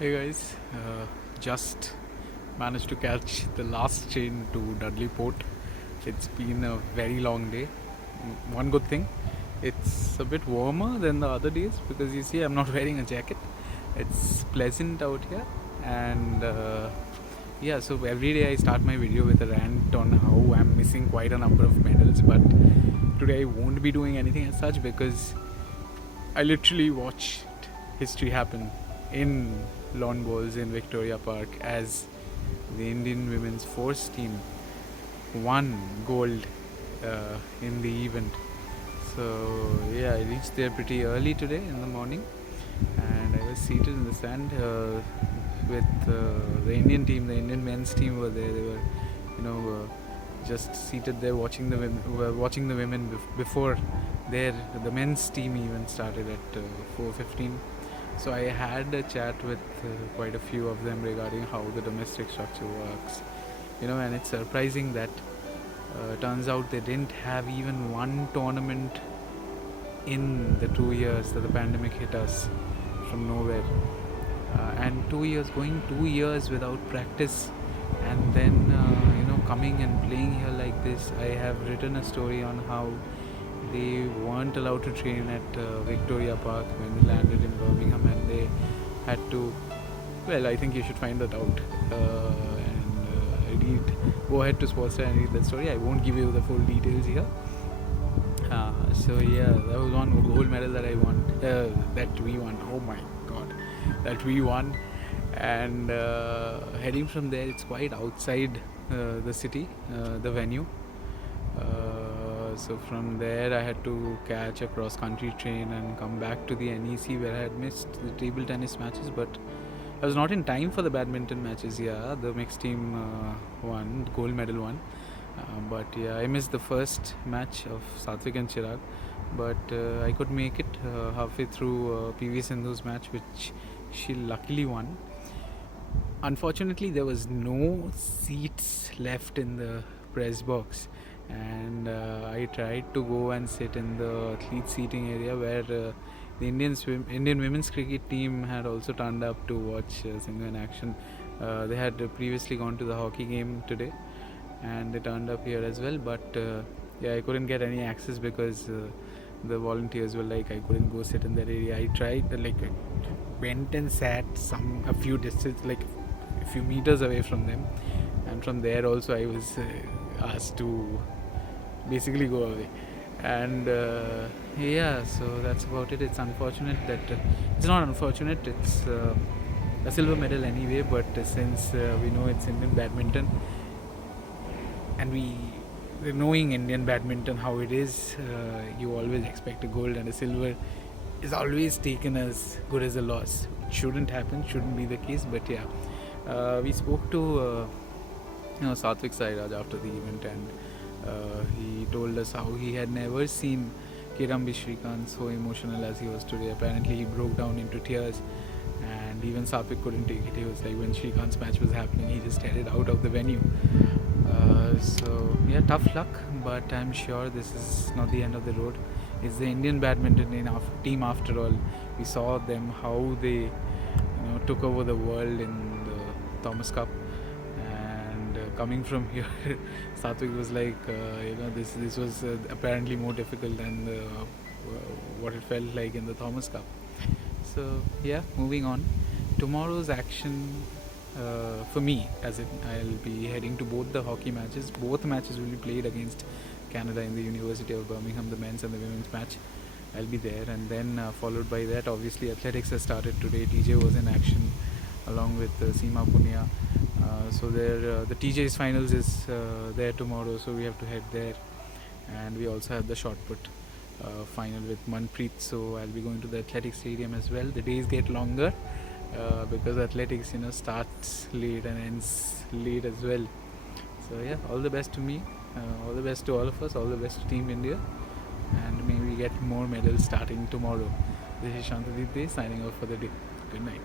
Hey guys, just managed to catch the last train to Dudley Port. It's been a very long day. One good thing, it's a bit warmer than the other days because you see, I'm not wearing a jacket. It's pleasant out here, and yeah, so every day I start my video with a rant on how I'm missing quite a number of medals, but today I won't be doing anything as such because I literally watched history happen in lawn bowls in Victoria Park as the Indian women's force team won gold in the event. So yeah, I reached there pretty early today in the morning, and I was seated in the sand with the Indian team. The Indian men's team were there. They were, just seated there watching the women before the men's team even started at 4:15. So I had a chat with quite a few of them regarding how the domestic structure works. And it's surprising that turns out they didn't have even one tournament in the 2 years that the pandemic hit us from nowhere. And 2 years, going 2 years without practice, and then coming and playing here like this. I have written a story on how they weren't allowed to train at Victoria Park when they landed in Birmingham, and they had to. Well, I think you should find that out and go ahead to Sportstar and read that story. I won't give you the full details here. So yeah, that was one gold medal that I won. That we won. Oh my god, that we won. And heading from there, it's quite outside the city, the venue. So from there I had to catch a cross-country train and come back to the NEC where I had missed the table tennis matches, but I was not in time for the badminton matches. Yeah, the mixed team won, gold medal won. But yeah, I missed the first match of Satvik and Chirag, but I could make it halfway through PV Sindhu's match, which she luckily won. Unfortunately, there was no seats left in the press box, and I tried to go and sit in the athlete seating area where the Indian women's cricket team had also turned up to watch Sindhu in action. They had previously gone to the hockey game today, and they turned up here as well. But yeah, I couldn't get any access because the volunteers were like, I couldn't go sit in that area. I tried, I went and sat a few distance, like a few meters away from them, and from there also I was asked to basically go away. And yeah, so that's about it. It's unfortunate that it's not unfortunate, it's a silver medal anyway, but since we know it's Indian badminton, and knowing Indian badminton how it is, you always expect a gold, and a silver is always taken as good as a loss. It shouldn't happen, shouldn't be the case, but yeah. We spoke to Satvik Sairaj after the event, and he told us how he had never seen Kirambi Shrikant so emotional as he was today. Apparently he broke down into tears, and even Satvik couldn't take it. He was like, when Shrikant's match was happening, he just headed out of the venue. So yeah, tough luck, but I'm sure this is not the end of the road. It's the Indian badminton team after all. We saw them how they took over the world in the Thomas Cup, and coming from here, Satvik was like, this was apparently more difficult than what it felt like in the Thomas Cup. So yeah, moving on. Tomorrow's action for me, I'll be heading to both the hockey matches. Both matches will be played against Canada in the University of Birmingham, the men's and the women's match. I'll be there, and then followed by that, obviously athletics has started today. TJ was in action along with Seema Punia. So there, the TJ's finals is there tomorrow, so we have to head there. And we also have the shot put final with Manpreet, so I'll be going to the athletics stadium as well. The days get longer because athletics starts late and ends late as well. So yeah, all the best to me, all the best to all of us, all the best to Team India, and may we get more medals starting tomorrow. This is Santadeep Dey signing off for the day. Good night.